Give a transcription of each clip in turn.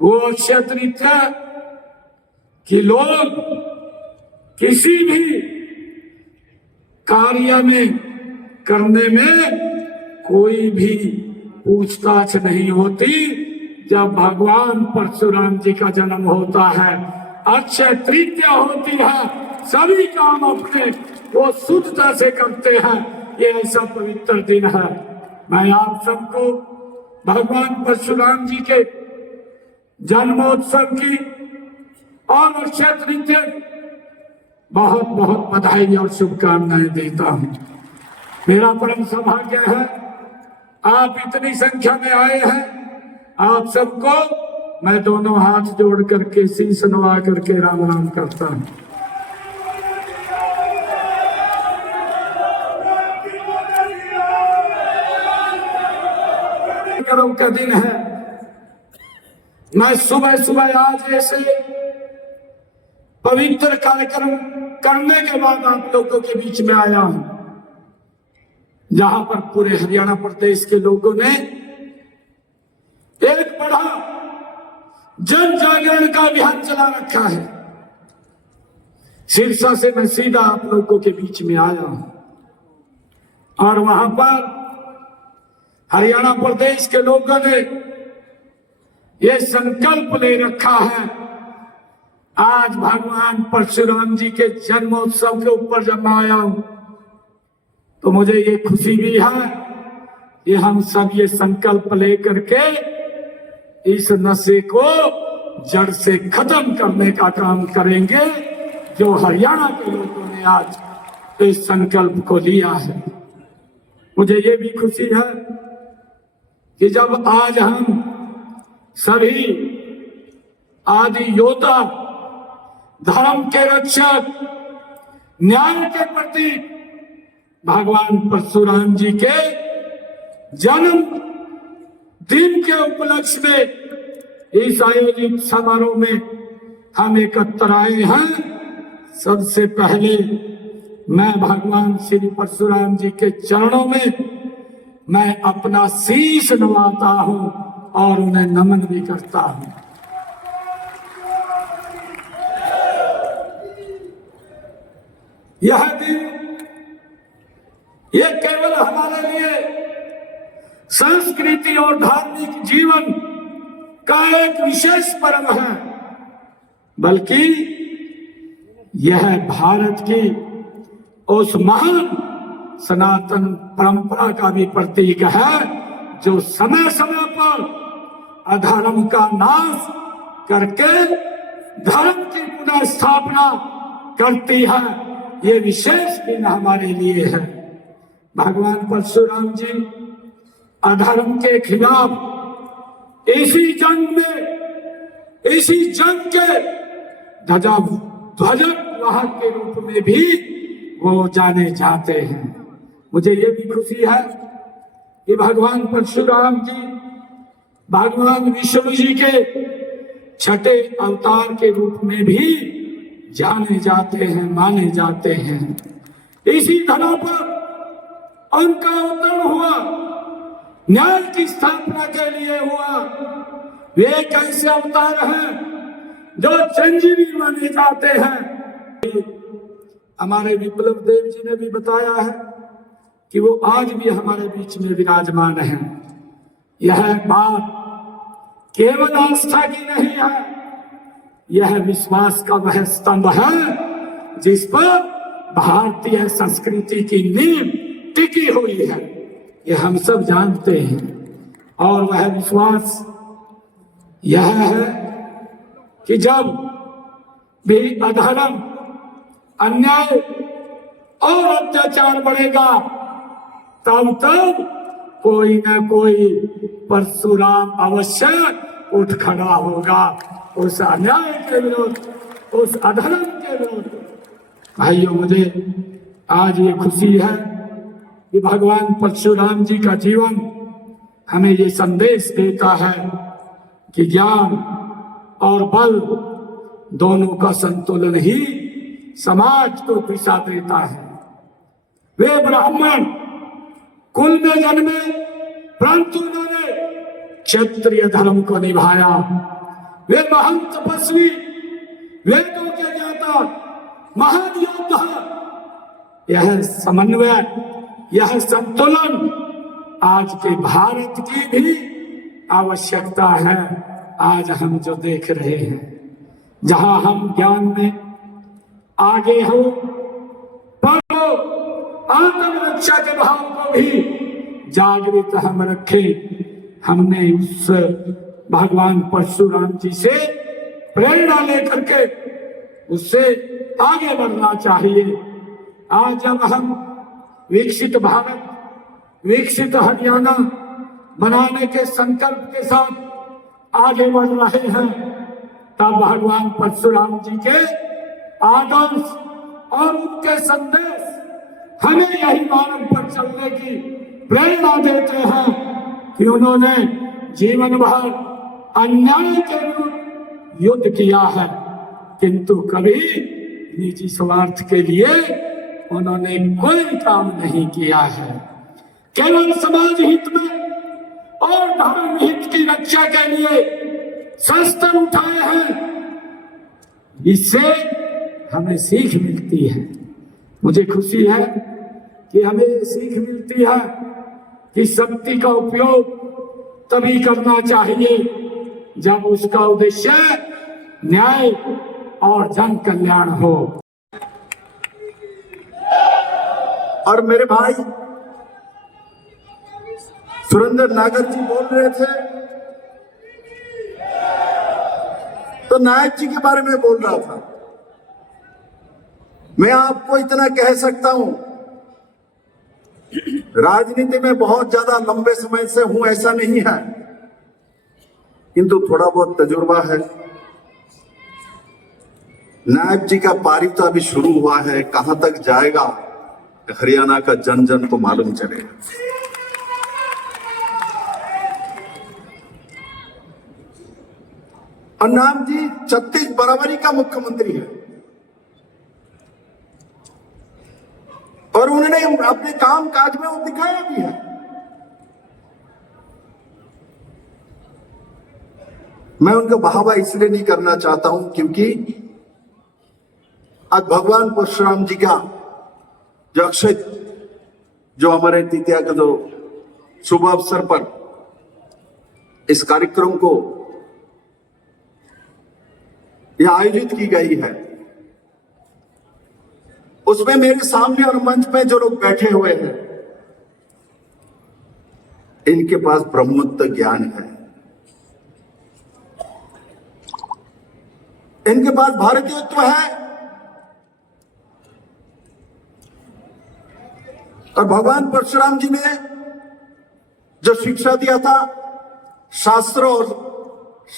वो अक्षय तृतीया कि लोग किसी भी कार्य में करने में कोई भी पूछताछ नहीं होती। जब भगवान परशुराम जी का जन्म होता है, अक्षय तृतीया होती है, सभी काम अपने वो शुद्धता से करते हैं। ये ऐसा पवित्र दिन है। मैं आप सबको भगवान परशुराम जी के जन्मोत्सव की और अक्षय तृतीया बहुत बहुत बधाई और शुभकामनाएं देता हूं। मेरा परम सौभाग्य है आप इतनी संख्या में आए हैं। आप सबको मैं दोनों हाथ जोड़ करके शीश नवा करके राम राम करता हूं। कर्म का दिन है। मैं सुबह सुबह आज ऐसे पवित्र कार्यक्रम करने के बाद आप लोगों के बीच में आया हूं, जहां पर पूरे हरियाणा प्रदेश के लोगों ने एक बड़ा जन जागरण का अभियान चला रखा है। सिरसा से मैं सीधा आप लोगों के बीच में आया हूं और वहां पर हरियाणा प्रदेश के लोगों ने यह संकल्प ले रखा है, आज भगवान परशुराम जी के जन्मोत्सव के ऊपर जब मैं आया हूं तो मुझे ये खुशी भी है कि हम सब ये संकल्प लेकर के इस नशे को जड़ से खत्म करने का काम करेंगे, जो हरियाणा के लोगों ने आज इस संकल्प को लिया है। मुझे ये भी खुशी है कि जब आज हम सभी आदि योद्धा, धर्म के रक्षक, न्याय के प्रति भगवान परशुराम जी के जन्म दिन के उपलक्ष्य में इस आयोजित समारोह में हम एकत्र आए हैं। सबसे पहले मैं भगवान श्री परशुराम जी के चरणों में मैं अपना शीश नवाता हूं और उन्हें नमन भी करता हूं। यह दिन ये केवल हमारे लिए संस्कृति और धार्मिक जीवन का एक विशेष पर्व है, बल्कि यह भारत की उस महान सनातन परंपरा का भी प्रतीक है जो समय समय पर अधर्म का नाश करके धर्म की पुनः स्थापना करती है। ये विशेष दिन हमारे लिए है। भगवान परशुराम जी अधर्म के खिलाफ इसी जंग के ध्वजक वाहक के रूप में भी वो जाने जाते हैं। मुझे ये भी खुशी है कि भगवान परशुराम जी भगवान विष्णु जी के छठे अवतार के रूप में भी जाने जाते हैं, माने जाते हैं। इसी धरा पर उनका अवतरण हुआ, न्याय की स्थापना के लिए हुआ। वे एक ऐसे अवतार हैं जो संजीवी माने जाते हैं। हमारे विप्लव देव जी ने भी बताया है कि वो आज भी हमारे बीच में विराजमान है। यह बात केवल आस्था की नहीं है, यह विश्वास का वह स्तंभ है जिस पर भारतीय संस्कृति की नींव टिकी हुई है। यह हम सब जानते हैं। और वह विश्वास यह है कि जब भी अधर्म, अन्याय और अत्याचार बढ़ेगा तब कोई ना कोई परशुराम अवश्य उठ खड़ा होगा उस अन्याय के विरुद्ध, उस अधर्म के विरुद्ध। भाइयों, मुझे आज ये खुशी है कि भगवान परशुराम जी का जीवन हमें ये संदेश देता है कि ज्ञान और बल दोनों का संतुलन ही समाज को दिशा देता है। वे ब्राह्मण कुल में जन्मे, परंतु उन्होंने क्षत्रिय धर्म को निभाया। वे महान तपस्वी, वेदों के ज्ञाता, महान योद्धा। यह समन्वय, यह संतुलन आज के भारत की भी आवश्यकता है। आज हम जो देख रहे हैं, जहां हम ज्ञान में आगे हो, पढ़ो, आत्मरक्षा के भाव को भी जागृत हम रखें। हमने उस भगवान परशुराम जी से प्रेरणा लेकर के उससे आगे बढ़ना चाहिए। आज जब हम विकसित भारत, विकसित हरियाणा बनाने के संकल्प के साथ आगे बढ़ रहे हैं, तब भगवान परशुराम जी के आदर्श और उनके संदेश हमें यही मार्ग पर चलने की प्रेरणा देते हैं कि उन्होंने जीवन भर अन्याय के विरुद्ध युद्ध किया है, किंतु कभी निजी स्वार्थ के लिए उन्होंने कोई काम नहीं किया है। केवल समाज हित में और धर्म हित की रक्षा के लिए शस्त्र उठाए हैं। इससे हमें सीख मिलती है। मुझे खुशी है कि हमें सीख मिलती है कि शक्ति का उपयोग तभी करना चाहिए जब उसका उद्देश्य न्याय और जन कल्याण हो। और मेरे भाई सुरेंद्र नागर जी बोल रहे थे, तो नायक जी के बारे में बोल रहा था। मैं आपको इतना कह सकता हूं, राजनीति में बहुत ज्यादा लंबे समय से हूं ऐसा नहीं है, किंतु थोड़ा बहुत तजुर्बा है। नायक जी का पारी तो अभी शुरू हुआ है, कहां तक जाएगा हरियाणा का जन जन को मालूम चलेगा। और नाम जी 36 बराबरी का मुख्यमंत्री है और उन्होंने अपने काम काज में वो दिखाया भी है। मैं उनका बहावा इसलिए नहीं करना चाहता हूं क्योंकि आज भगवान परशुराम जी का जो अक्षय, जो हमारे तृतीया का जो शुभ अवसर पर इस कार्यक्रम को यह आयोजित की गई है, उसमें मेरे सामने और मंच पे जो लोग बैठे हुए हैं, इनके पास ब्रह्मत्व ज्ञान है, इनके पास भारतीयत्व है। और भगवान परशुराम जी ने जो शिक्षा दिया था, शास्त्रों और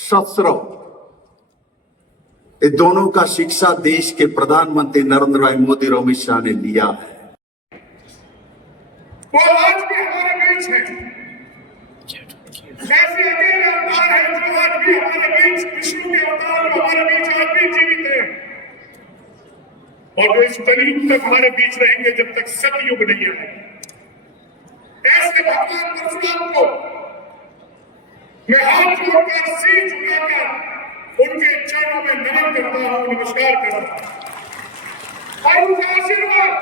शस्त्रों, ये दोनों का शिक्षा देश के प्रधानमंत्री नरेंद्र भाई मोदी और अमित शाह ने लिया है। वो आज भी हमारे बीच है, ऐसे अकेले अवतार है जो आज भी हमारे बीच, विष्णु के अवतार जो हमारे बीच आज भी जीवित है और जो इस कलयुग तक हमारे बीच रहेंगे जब तक सतयुग नहीं आएगा। ऐसे भगवान परशुराम को मैं हाथ जोड़कर, सिर झुकाकर उनके चरणों में नमन करता हूं, नमस्कार करता हूं और उनका आशीर्वाद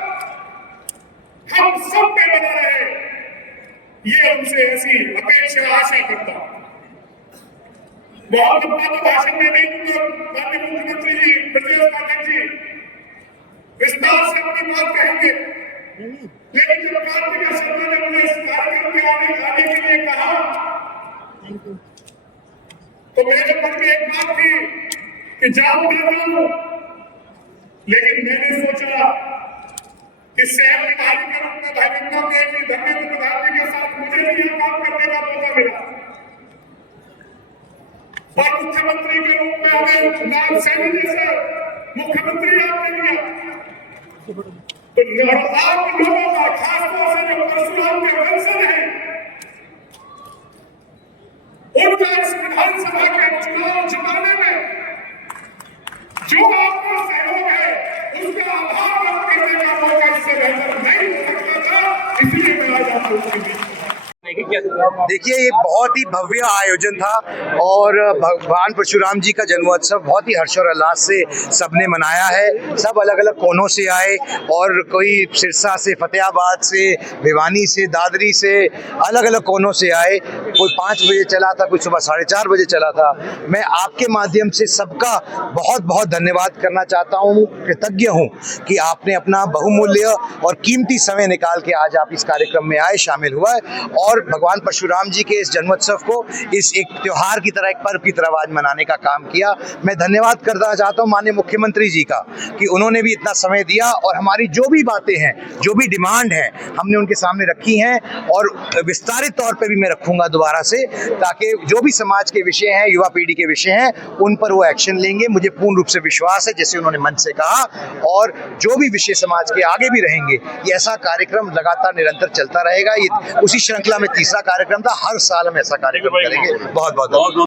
हम सब पे बना रहे, ये उनसे ऐसी अपेक्षा, आशा करता हूं। बहुत लंबा तो भाषण में नहीं दूंगा, माननीय मुख्यमंत्री जी ब्रजेश पाठक जी विस्तार से अपनी बात कहेंगे, लेकिन जब कार्तिक शर्मा ने मुझे इस कार्यक्रम में आने के लिए कहा तो मेरे मन में एक बात थी कि जाऊं ना जाऊं, लेकिन मैंने सोचा कि शहर विधायक के रूप में भाईबंधों के भी धर्मेंद्र प्रधान जी के साथ मुझे भी यह काम करने का मौका मिला और मुख्यमंत्री के रूप में हमें नाम सैनी जैसे मुख्यमंत्री आपने दिया, तो आप लोगों का, खासतौर से जो परशुराम के वंशज हैं, उनका इस विधानसभा के चुनाव जिताने में जो आपका सहयोग है, उसका आभार व्यक्त करने का मौका इससे बेहतर नहीं हो सकता था। इसलिए मैं आज आपको देखिए, ये बहुत ही भव्य आयोजन था और भगवान परशुराम जी का जन्मोत्सव बहुत ही हर्ष और उल्लास से सबने मनाया है। सब अलग अलग कोनों से आए और कोई सिरसा से, फतेहाबाद से, भिवानी से, दादरी से, अलग अलग कोनों से आए। कोई 5 बजे चला था, कोई सुबह 4:30 बजे चला था। मैं आपके माध्यम से सबका बहुत बहुत धन्यवाद करना चाहता हूँ, कृतज्ञ हूँ कि आपने अपना बहुमूल्य और कीमती समय निकाल के आज आप इस कार्यक्रम में आए, शामिल हुआ है और भगवान परशुराम जी के इस जन्मोत्सव को इस एक त्योहार की तरह, एक पर्व की तरह आज मनाने का काम किया। मैं धन्यवाद करना चाहता हूँ माननीय मुख्यमंत्री जी का कि उन्होंने भी इतना समय दिया और हमारी जो भी बातें हैं, जो भी डिमांड है, हमने उनके सामने रखी हैं और विस्तारित तौर पे भी मैं रखूंगा दोबारा से, ताकि जो भी समाज के विषय हैं, युवा पीढ़ी के विषय हैं, उन पर वो एक्शन लेंगे। मुझे पूर्ण रूप से विश्वास है, जैसे उन्होंने मन से कहा, और जो भी विषय समाज के आगे भी रहेंगे, ये ऐसा कार्यक्रम लगातार निरंतर चलता रहेगा। ये उसी श्रृंखला में तीसरा कार्यक्रम था। हर साल हम ऐसा कार्यक्रम करेंगे। बहुत बहुत